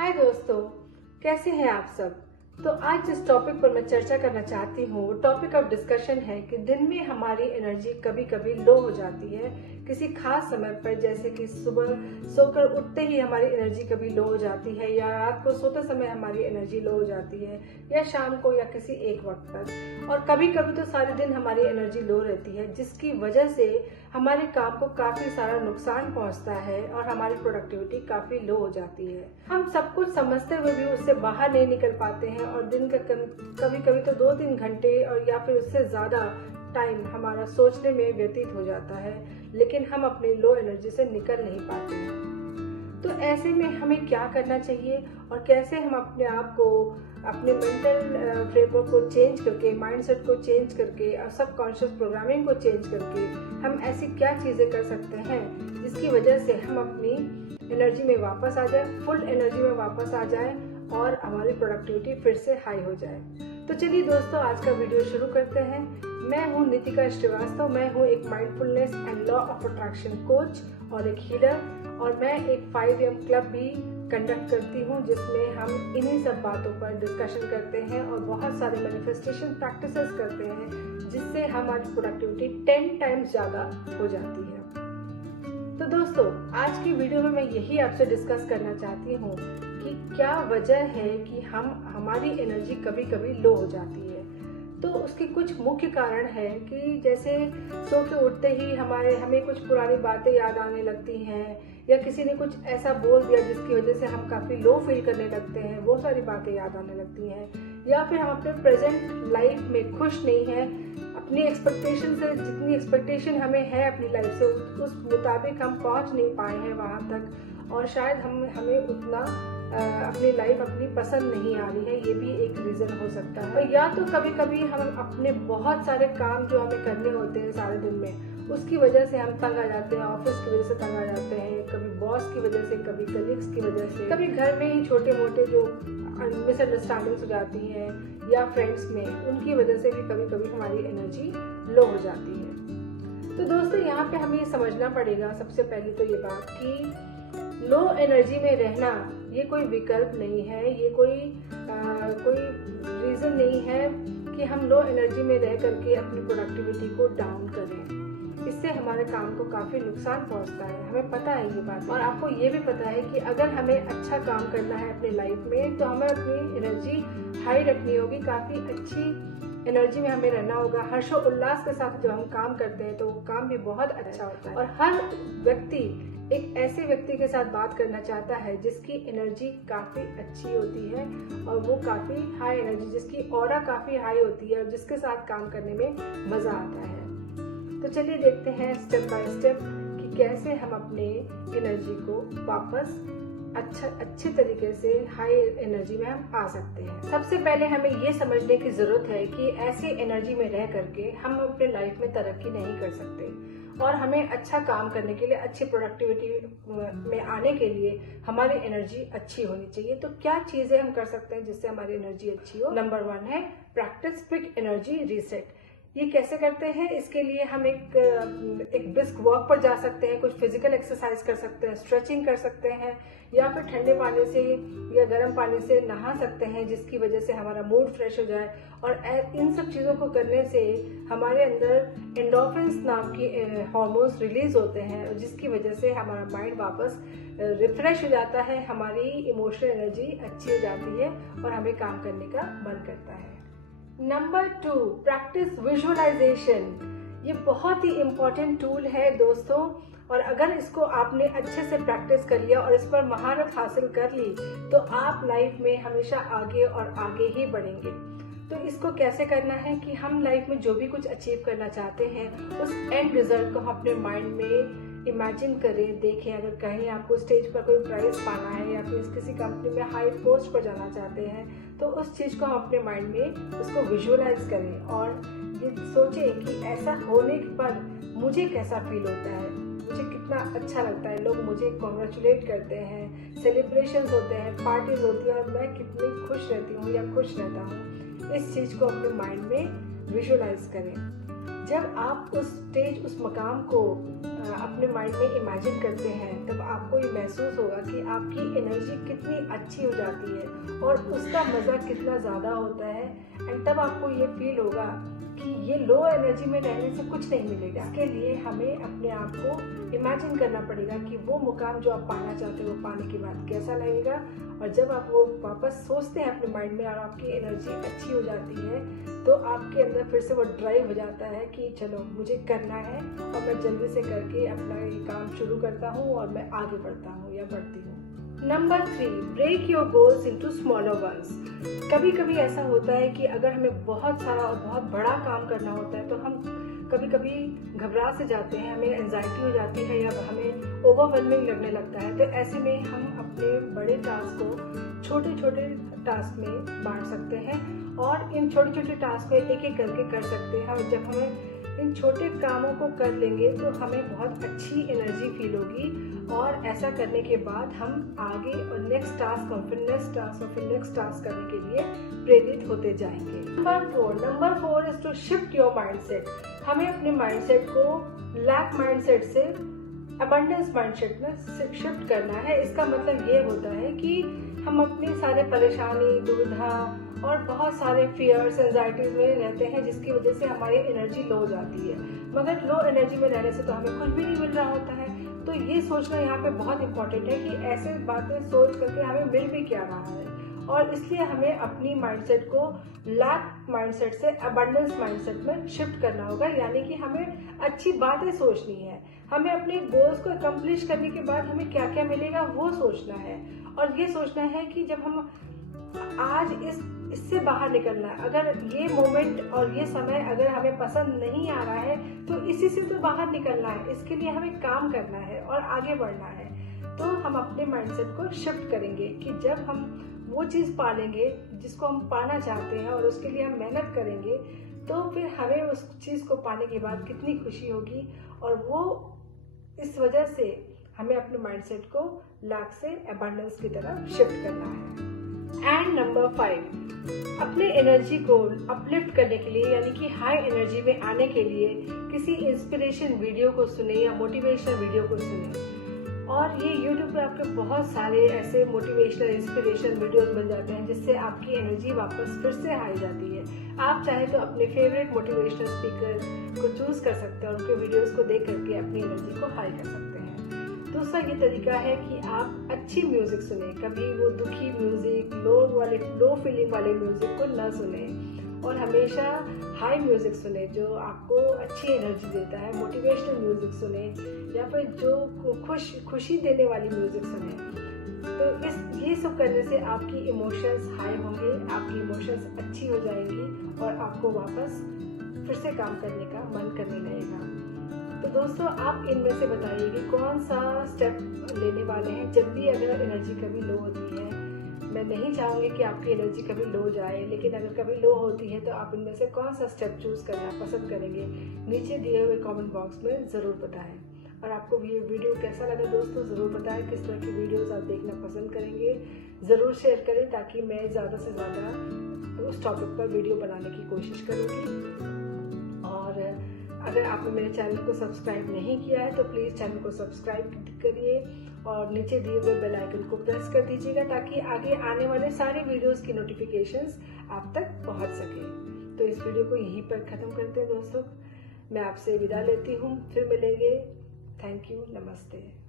हाय दोस्तों, कैसे हैं आप सब। तो आज जिस टॉपिक पर मैं चर्चा करना चाहती हूँ वो टॉपिक ऑफ डिस्कशन है कि दिन में हमारी एनर्जी कभी कभी लो हो जाती है किसी खास समय पर, जैसे कि सुबह सोकर उठते ही हमारी एनर्जी कभी लो हो जाती है, या रात को सोते समय हमारी एनर्जी लो हो जाती है, या शाम को, या किसी एक वक्त पर। और कभी कभी तो सारे दिन हमारी एनर्जी लो रहती है, जिसकी वजह से हमारे काम को काफी सारा नुकसान पहुंचता है और हमारी प्रोडक्टिविटी काफी लो हो जाती है। हम सब कुछ समझते हुए भी उससे बाहर नहीं निकल पाते हैं और दिन का कभी कभी तो 2-3 घंटे और या फिर उससे ज्यादा टाइम हमारा सोचने में व्यतीत हो जाता है, लेकिन हम अपनी लो एनर्जी से निकल नहीं पाते हैं। तो ऐसे में हमें क्या करना चाहिए और कैसे हम अपने आप को, अपने मेंटल फ्रेमवर्क को चेंज करके, माइंडसेट को चेंज करके और सबकॉन्शियस प्रोग्रामिंग को चेंज करके हम ऐसी क्या चीज़ें कर सकते हैं जिसकी वजह से हम अपनी एनर्जी में वापस आ जाए, फुल एनर्जी में वापस आ जाए और हमारी प्रोडक्टिविटी फिर से हाई हो जाए। तो चलिए दोस्तों, आज का वीडियो शुरू करते हैं। मैं हूँ नितिका श्रीवास्तव, मैं हूँ एक mindfulness and law of attraction coach और एक हीलर, और मैं एक 5am क्लब भी कंडक्ट करती हूँ जिसमें हम इन्हीं सब बातों पर डिस्कशन करते हैं और बहुत सारे मैनिफेस्टेशन प्रैक्टिसेस करते हैं जिससे हमारी प्रोडक्टिविटी 10 टाइम्स ज़्यादा हो जाती है। तो दोस्तों, आज की वीडियो में मैं यही आपसे डिस्कस करना चाहती हूँ कि क्या वजह है कि हमारी एनर्जी कभी कभी लो हो जाती है। तो उसके कुछ मुख्य कारण है कि जैसे सो के उठते ही हमें कुछ पुरानी बातें याद आने लगती हैं, या किसी ने कुछ ऐसा बोल दिया जिसकी वजह से हम काफ़ी लो फील करने लगते हैं, वो सारी बातें याद आने लगती हैं, या फिर हम अपने प्रेजेंट लाइफ में खुश नहीं हैं, अपनी एक्सपेक्टेशन से, जितनी एक्सपेक्टेशन हमें है अपनी लाइफ से उस मुताबिक हम पहुंच नहीं पाए हैं वहाँ तक, और शायद हमें उतना अपनी लाइफ अपनी पसंद नहीं आ रही है, ये भी एक रीज़न हो सकता है। या तो कभी कभी हम अपने बहुत सारे काम जो हमें करने होते हैं सारे दिन में, उसकी वजह से हम तंग आ जाते हैं, ऑफिस की वजह से तंग आ जाते हैं, कभी बॉस की वजह से, कभी कलीग्स की वजह से, कभी घर में ही छोटे मोटे जो मिसअंडरस्टैंडिंग्स हो जाती हैं, या फ्रेंड्स में, उनकी वजह से भी कभी कभी हमारी एनर्जी लो हो जाती है। तो दोस्तों, यहाँ पे हमें ये समझना पड़ेगा सबसे पहले तो ये बात कि लो एनर्जी में रहना ये कोई विकल्प नहीं है, ये कोई रीज़न नहीं है कि हम लो एनर्जी में रह करके अपनी प्रोडक्टिविटी को डाउन करें। इससे हमारे काम को काफ़ी नुकसान पहुंचता है, हमें पता है ये बात, और आपको ये भी पता है कि अगर हमें अच्छा काम करना है अपनी लाइफ में तो हमें अपनी एनर्जी हाई रखनी होगी, काफ़ी अच्छी एनर्जी में हमें रहना होगा। हर्षोल्लास के साथ जब हम काम करते हैं तो वो काम भी बहुत अच्छा होता है, और हर व्यक्ति एक ऐसे व्यक्ति के साथ बात करना चाहता है जिसकी एनर्जी काफ़ी अच्छी होती है और वो काफ़ी हाई एनर्जी, जिसकी ऑरा काफ़ी हाई होती है और जिसके साथ काम करने में मज़ा आता है। तो चलिए देखते हैं स्टेप बाय स्टेप कि कैसे हम अपने एनर्जी को वापस अच्छे तरीके से हाई एनर्जी में हम आ सकते हैं। सबसे पहले हमें ये समझने की ज़रूरत है कि ऐसी एनर्जी में रह करके हम अपने लाइफ में तरक्की नहीं कर सकते, और हमें अच्छा काम करने के लिए, अच्छी प्रोडक्टिविटी में आने के लिए हमारी एनर्जी अच्छी होनी चाहिए। तो क्या चीज़ें हम कर सकते हैं जिससे हमारी एनर्जी अच्छी हो। नंबर 1 है प्रैक्टिस क्विक एनर्जी रीसेट। ये कैसे करते हैं? इसके लिए हम एक ब्रिस्क वॉक पर जा सकते हैं, कुछ फिजिकल एक्सरसाइज कर सकते हैं, स्ट्रेचिंग कर सकते हैं, या फिर ठंडे पानी से या गर्म पानी से नहा सकते हैं जिसकी वजह से हमारा मूड फ्रेश हो जाए। और इन सब चीज़ों को करने से हमारे अंदर एंडोर्फिन्स नाम की हार्मोन्स रिलीज होते हैं, जिसकी वजह से हमारा माइंड वापस रिफ्रेश हो जाता है, हमारी इमोशनल एनर्जी अच्छी हो जाती है और हमें काम करने का मन करता है। Number 2, practice visualization. ये बहुत ही इम्पोर्टेंट टूल है दोस्तों, और अगर इसको आपने अच्छे से प्रैक्टिस कर लिया और इस पर महारत हासिल कर ली तो आप लाइफ में हमेशा आगे और आगे ही बढ़ेंगे। तो इसको कैसे करना है कि हम लाइफ में जो भी कुछ अचीव करना चाहते हैं उस एंड रिजल्ट को हम अपने माइंड में इमेजिन करें, देखें। अगर कहीं आपको स्टेज पर कोई प्राइज पाना है या फिर किसी कंपनी में हाई पोस्ट पर जाना चाहते हैं तो उस चीज़ को हम अपने माइंड में उसको विजुअलाइज करें और ये सोचें कि ऐसा होने पर मुझे कैसा फील होता है, मुझे कितना अच्छा लगता है, लोग मुझे कॉन्ग्रेचुलेट करते हैं, सेलिब्रेशंस होते हैं, पार्टीज होती है और मैं कितनी खुश रहती हूँ या खुश रहता हूँ। इस चीज़ को अपने माइंड में विजुअलाइज करें। जब आप उस स्टेज, उस मकाम को अपने माइंड में इमेजिन करते हैं, तब आपको ये महसूस होगा कि आपकी एनर्जी कितनी अच्छी हो जाती है और उसका मज़ा कितना ज़्यादा होता है। एंड तब आपको ये फील होगा कि ये लो एनर्जी में रहने से कुछ नहीं मिलेगा। इसके लिए हमें अपने आप को इमेजिन करना पड़ेगा कि वो मुकाम जो आप पाना चाहते हो वो पाने के बाद कैसा लगेगा। और जब आप वो वापस सोचते हैं अपने माइंड में और आपकी एनर्जी अच्छी हो जाती है, तो आपके अंदर फिर से वो ड्राइव हो जाता है कि चलो मुझे करना है और मैं जल्दी से करके अपना ये काम शुरू करता हूँ और मैं आगे बढ़ता हूँ या बढ़ती हूँ। Number 3, break your goals into smaller ones. कभी कभी ऐसा होता है कि अगर हमें बहुत सारा और बहुत बड़ा काम करना होता है तो हम कभी कभी घबरा से जाते हैं, हमें एंजाइटी हो जाती है या हमें ओवरवेलमिंग लगने लगता है। तो ऐसे में हम अपने बड़े टास्क को छोटे छोटे टास्क में बांट सकते हैं और इन छोटे छोटे टास्क को एक एक करके कर सकते हैं। और जब हमें इन छोटे कामों को कर लेंगे तो हमें बहुत अच्छी एनर्जी फील होगी और ऐसा करने के बाद हम आगे और नेक्स्ट टास्क और फिर नेक्स्ट टास्क और फिर नेक्स्ट टास्क करने के लिए प्रेरित होते जाएंगे। Number 4 is to shift your mindset. हमें अपने माइंडसेट को लैक माइंडसेट से अबंडेंस माइंडसेट में शिफ्ट करना है। इसका मतलब ये होता है कि हम अपनी सारे परेशानी, दुविधा और बहुत सारे फियर्स, एंजाइटीज में रहते हैं जिसकी वजह से हमारी एनर्जी लो हो जाती है। मगर लो एनर्जी में रहने से तो हमें कुछ भी नहीं मिल रहा होता है। तो ये सोचना यहाँ पे बहुत इंपॉर्टेंट है कि ऐसे बातें सोच करके हमें मिल भी क्या रहा है। और इसलिए हमें अपनी माइंडसेट को लैक माइंडसेट से अबंडेंस माइंडसेट में शिफ्ट करना होगा। यानी कि हमें अच्छी बातें सोचनी है, हमें अपने गोल्स को अकम्प्लिश करने के बाद हमें क्या क्या मिलेगा वो सोचना है। और ये सोचना है कि जब हम आज इससे बाहर निकलना है, अगर ये मोमेंट और ये समय अगर हमें पसंद नहीं आ रहा है तो इसी से तो बाहर निकलना है। इसके लिए हमें काम करना है और आगे बढ़ना है। तो हम अपने माइंडसेट को शिफ्ट करेंगे कि जब हम वो चीज़ पालेंगे जिसको हम पाना चाहते हैं और उसके लिए हम मेहनत करेंगे, तो फिर हमें उस चीज़ को पाने के बाद कितनी खुशी होगी। और वो इस वजह से हमें अपने माइंडसेट को लैक से अबंडेंस की तरफ शिफ्ट करना है। एंड नंबर 5, अपने एनर्जी को अपलिफ्ट करने के लिए यानी कि हाई एनर्जी में आने के लिए किसी इंस्पिरेशन वीडियो को सुने या मोटिवेशनल वीडियो को सुने। और ये YouTube पे आपके बहुत सारे ऐसे मोटिवेशनल इंस्पिरेशन वीडियोस मिल जाते हैं जिससे आपकी एनर्जी वापस फिर से हाई जाती है। आप चाहे तो अपने फेवरेट मोटिवेशनल स्पीकर को चूज कर सकते हैं और उनके वीडियोस को देख करके अपनी एनर्जी को हाई कर सकते हैं। दूसरा ये तरीका है कि आप अच्छी म्यूजिक सुने, कभी वो दुखी म्यूजिक, लो फीलिंग वाले म्यूजिक को न सुने और हमेशा हाई म्यूजिक सुने जो आपको अच्छी एनर्जी देता है। मोटिवेशनल म्यूजिक सुने या फिर जो खुशी देने वाली म्यूजिक सुने। तो ये सब करने से आपकी इमोशंस हाई होंगे, आपकी इमोशंस अच्छी हो जाएंगी और आपको वापस फिर से काम करने का मन करने लगेगा। तो दोस्तों, आप इनमें से बताइए कि कौन सा स्टेप लेने वाले हैं जब भी अगर एनर्जी कभी लो होती है। मैं नहीं चाहूँगी कि आपकी एनर्जी कभी लो जाए, लेकिन अगर कभी लो होती है तो आप इनमें से कौन सा स्टेप चूज करना पसंद करेंगे, नीचे दिए हुए कमेंट बॉक्स में ज़रूर बताएं। और आपको ये वीडियो कैसा लगा दोस्तों ज़रूर बताएं। किस तरह की वीडियोस आप देखना पसंद करेंगे ज़रूर शेयर करें ताकि मैं ज़्यादा से ज़्यादा उस टॉपिक पर वीडियो बनाने की कोशिश करूँगी। और अगर आपने मेरे चैनल को सब्सक्राइब नहीं किया है तो प्लीज़ चैनल को सब्सक्राइब करिए और नीचे दिए हुए बेल आइकन को प्रेस कर दीजिएगा ताकि आगे आने वाले सारे वीडियोस की नोटिफिकेशंस आप तक पहुंच सके। तो इस वीडियो को यहीं पर ख़त्म करते हैं दोस्तों। मैं आपसे विदा लेती हूँ, फिर मिलेंगे। थैंक यू, नमस्ते।